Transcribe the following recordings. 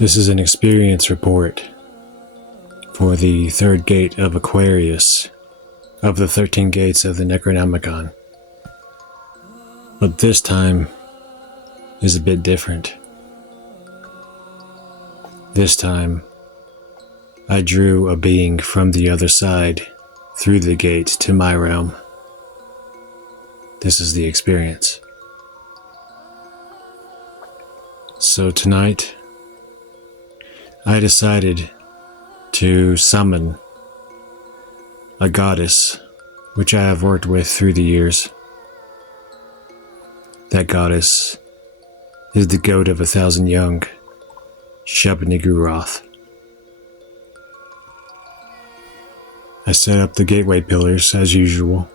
This is an experience report for the third gate of Aquarius of the 13 gates of the Necronomicon. But this time is a bit different. This time, I drew a being from the other side through the gate to my realm. This is the experience. So tonight, I decided to summon a goddess which I have worked with through the years. That goddess is the goat of 1,000 young, Shub-Niggurath. I set up the gateway pillars as usual.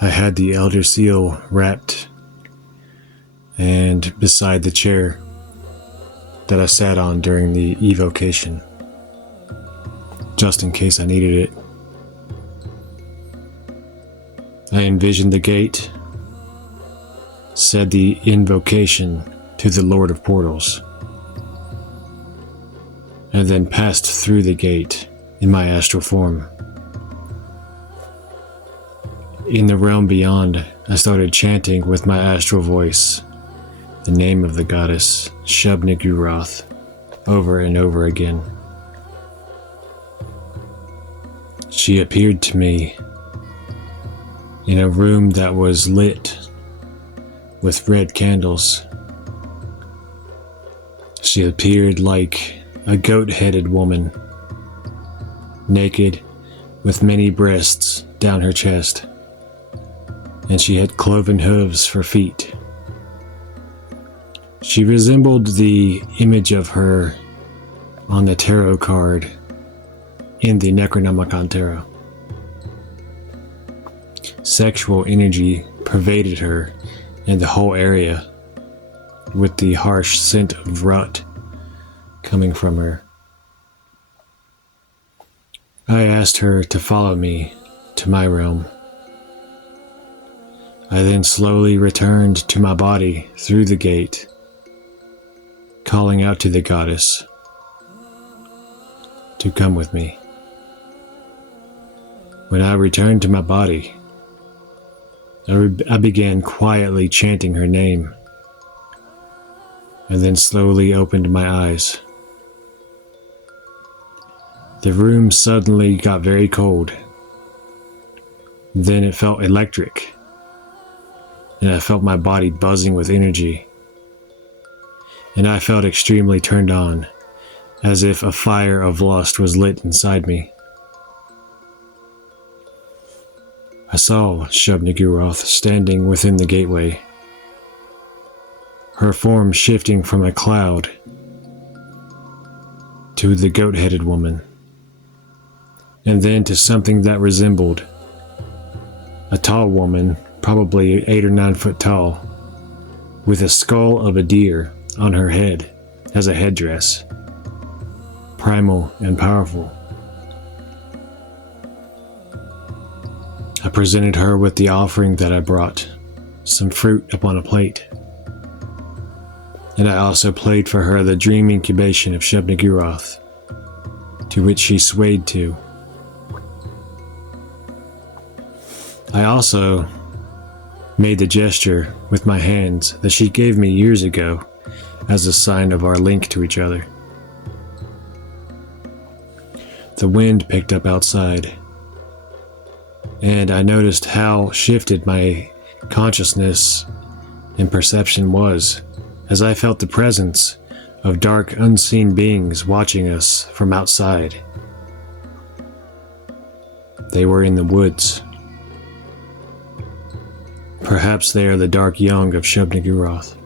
I had the elder seal wrapped and beside the chair that I sat on during the evocation, just in case I needed it. I envisioned the gate, said the invocation to the Lord of Portals, and then passed through the gate in my astral form. In the realm beyond, I started chanting with my astral voice the name of the goddess Shub-Niggurath over and over again. She appeared to me in a room that was lit with red candles. She appeared like a goat-headed woman, naked with many breasts down her chest, and she had cloven hooves for feet. She resembled the image of her on the tarot card in the Necronomicon tarot. Sexual energy pervaded her and the whole area, with the harsh scent of rot coming from her. I asked her to follow me to my realm. I then slowly returned to my body through the gate, calling out to the goddess to come with me. When I returned to my body, I began quietly chanting her name, and then slowly opened my eyes. The room suddenly got very cold. Then it felt electric, and I felt my body buzzing with energy. And I felt extremely turned on, as if a fire of lust was lit inside me. I saw Shub-Niggurath standing within the gateway, her form shifting from a cloud to the goat-headed woman, and then to something that resembled a tall woman, probably 8 or 9 foot tall, with a skull of a deer on her head as a headdress, primal and powerful. I presented her with the offering that I brought, some fruit upon a plate, and I also played for her the dream incubation of Shub-Niggurath, to which she swayed to. I also made the gesture with my hands that she gave me years ago as a sign of our link to each other. The wind picked up outside, and I noticed how shifted my consciousness and perception was as I felt the presence of dark, unseen beings watching us from outside. They were in the woods. Perhaps they are the dark young of Shub-Niggurath.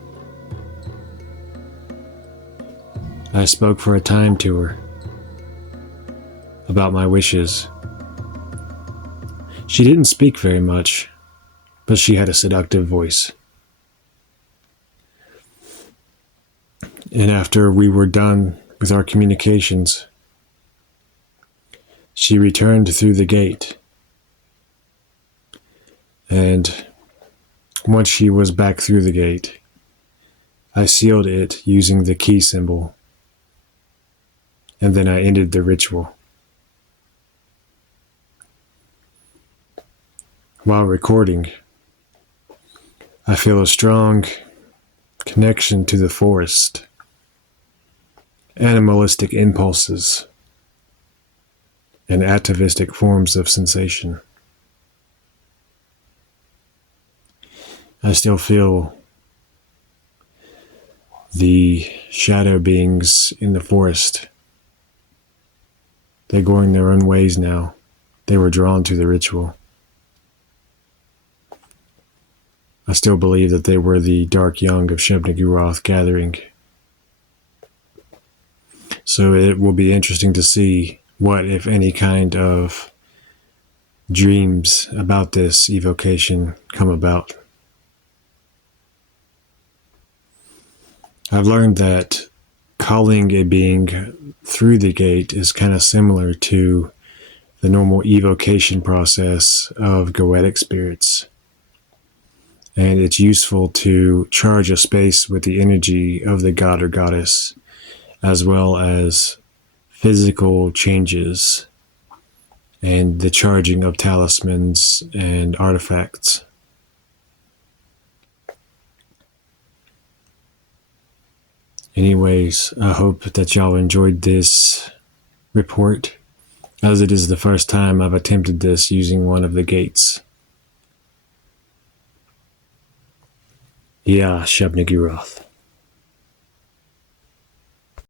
I spoke for a time to her about my wishes. She didn't speak very much, but she had a seductive voice. And after we were done with our communications, she returned through the gate. And once she was back through the gate, I sealed it using the key symbol and then I ended the ritual. While recording, I feel a strong connection to the forest, animalistic impulses, and atavistic forms of sensation. I still feel the shadow beings in the forest. They're going their own ways now. They were drawn to the ritual. I still believe that they were the dark young of Shub-Niggurath gathering. So it will be interesting to see what, if any, kind of dreams about this evocation come about. I've learned that calling a being through the gate is kind of similar to the normal evocation process of goetic spirits. And it's useful to charge a space with the energy of the god or goddess, as well as physical changes and the charging of talismans and artifacts. Anyways, I hope that y'all enjoyed this report, as it is the first time I've attempted this using one of the gates. Yeah, Shub-Niggurath.